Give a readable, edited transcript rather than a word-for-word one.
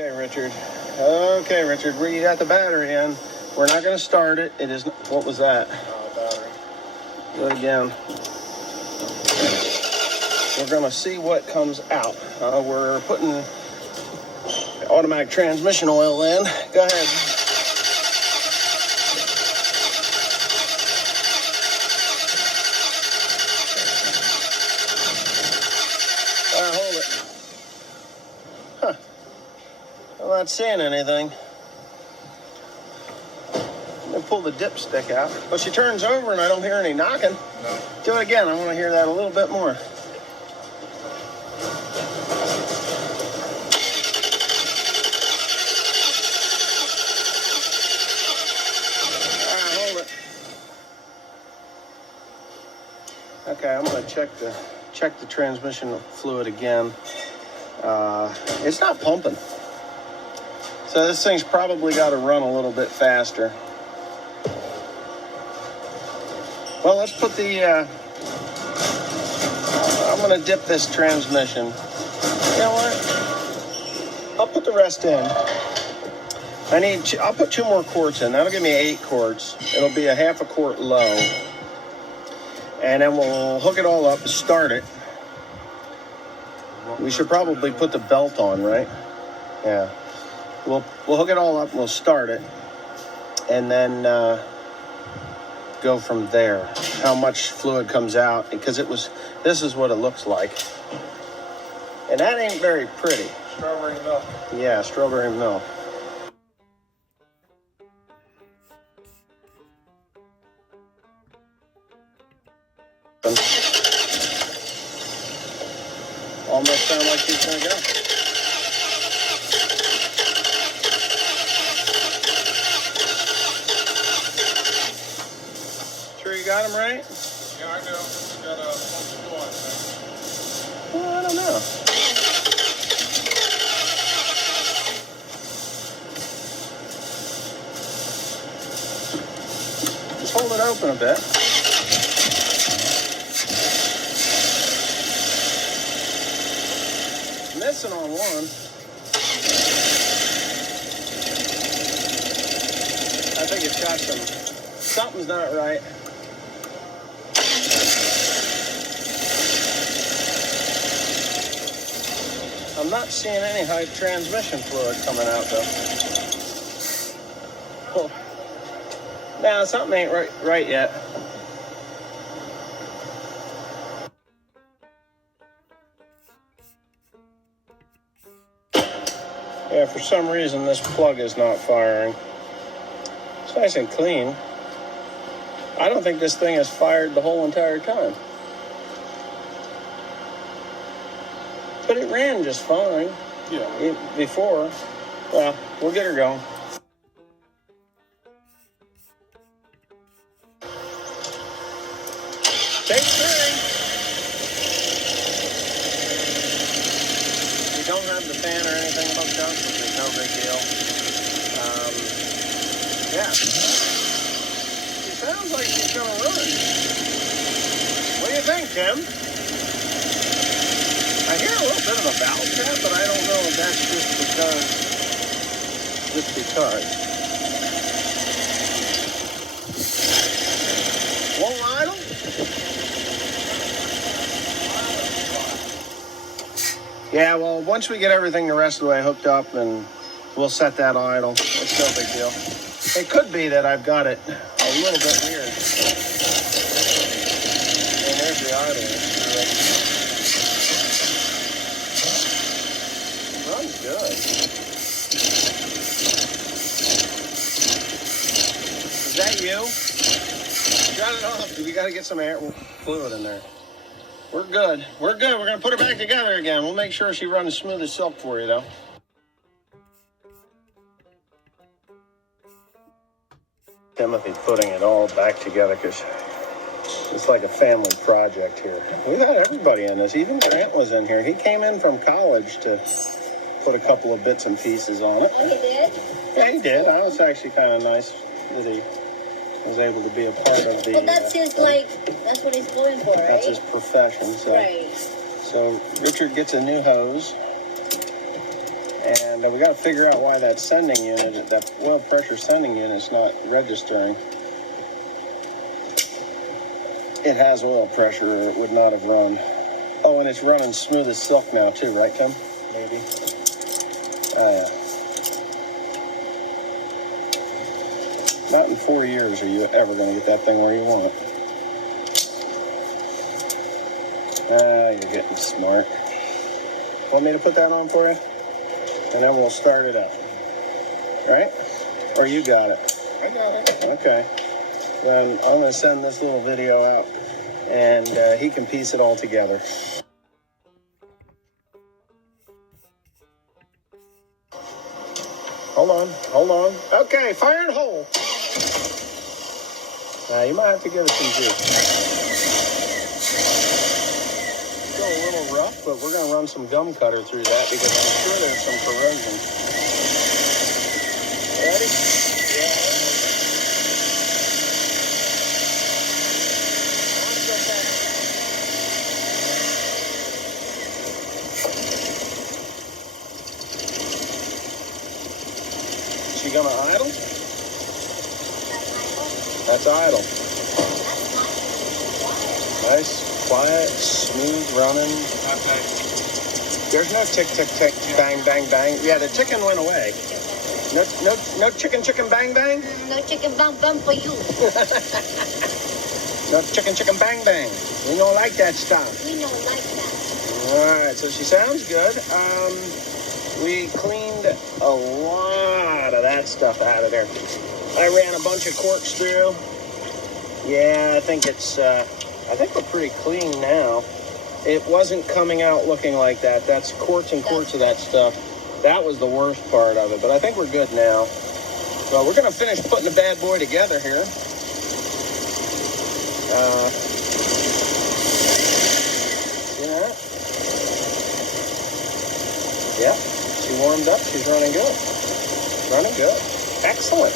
Okay, Richard. Okay, Richard, you got the battery in. We're not going to start it. It is. What was that? Battery. Do it again. We're going to see what comes out. We're putting automatic transmission oil in. Go ahead. Hold it. Huh. I'm not seeing anything. Let me pull the dipstick out. Well, she turns over and I don't hear any knocking. No. Do it again. I want to hear that a little bit more. Okay, I'm going to check the transmission fluid again. It's not pumping. So this thing's probably got to run a little bit faster. Well, let's put the, I'm going to dip this transmission. You know what? I'll put the rest in. I'll put 2 more quarts in. That'll give me 8 quarts. It'll be a half a quart low. And then we'll hook it all up and start it. We should probably put the belt on, right? Yeah. We'll hook it all up and we'll start it. And then go from there. How much fluid comes out, because this is what it looks like. And that ain't very pretty. Strawberry milk. Yeah, strawberry milk. Almost sound like she's gonna go. Sure you got him right? Yeah, I do. Got a pump going. Well, I don't know. Just hold it open a bit. Missing on one. I think it's got something's not right. I'm not seeing any high transmission fluid coming out though. Oh. Nah, something ain't right yet. Yeah, for some reason this plug is not firing. It's nice and clean. I don't think this thing has fired the whole entire time. But it ran just fine. Yeah. Before. Well, we'll get her going. Take 3. We don't have the fan or anything hooked up, which is no big deal. Yeah. She sounds like she's gonna run. What do you think, Tim? I hear a little bit of a valve tap, but I don't know if that's just because. Won't idle? Yeah, well, once we get everything the rest of the way hooked up, and we'll set that idle. It's no big deal. It could be that I've got it a little bit weird. And there's the idle. Runs good. Is that you? Got it off. We got to get some air fluid in there. We're good. We're good. We're going to put her back together again. We'll make sure she runs smooth as silk for you, though. Timothy putting it all back together because it's like a family project here. We got everybody in this. Even Grant was in here. He came in from college to put a couple of bits and pieces on it. Oh, he did? Yeah, he did. That was actually kind of nice that he was able to be a part of the... Well, that's his, that's what he's going for, right? That's his profession. So. Right. So Richard gets a new hose. And we got to figure out why that sending unit, that oil pressure sending unit, is not registering. It has oil pressure, or it would not have run. Oh, and it's running smooth as silk now too, right, Tim? Maybe. Oh, yeah. Not in 4 years are you ever going to get that thing where you want it. You're getting smart. Want me to put that on for you? And then we'll start it up. Right? Or you got it? I got it. Okay. Then I'm going to send this little video out, and he can piece it all together. Hold on. Okay, fire and hold. You might have to give it some juice. Still a little rough, but we're going to run some gum cutter through that because I'm sure there's some corrosion. Ready? Yeah. She gonna idle? That's idle. Nice, quiet, smooth running. Okay. There's no tick, tick, tick, bang, bang, bang. Yeah, the chicken went away. No chicken, chicken, bang, bang. No chicken bum bum for you. No chicken, chicken, bang, bang. We don't like that stuff. We don't like that. All right, so she sounds good. We cleaned a lot of that stuff out of there. I ran a bunch of quartz through. Yeah, I think we're pretty clean now. It wasn't coming out looking like that. That's quartz and quartz of that stuff. That was the worst part of it, but I think we're good now. Well, we're gonna finish putting the bad boy together here. See that? Yeah. She warmed up. She's running good. Running good. Excellent.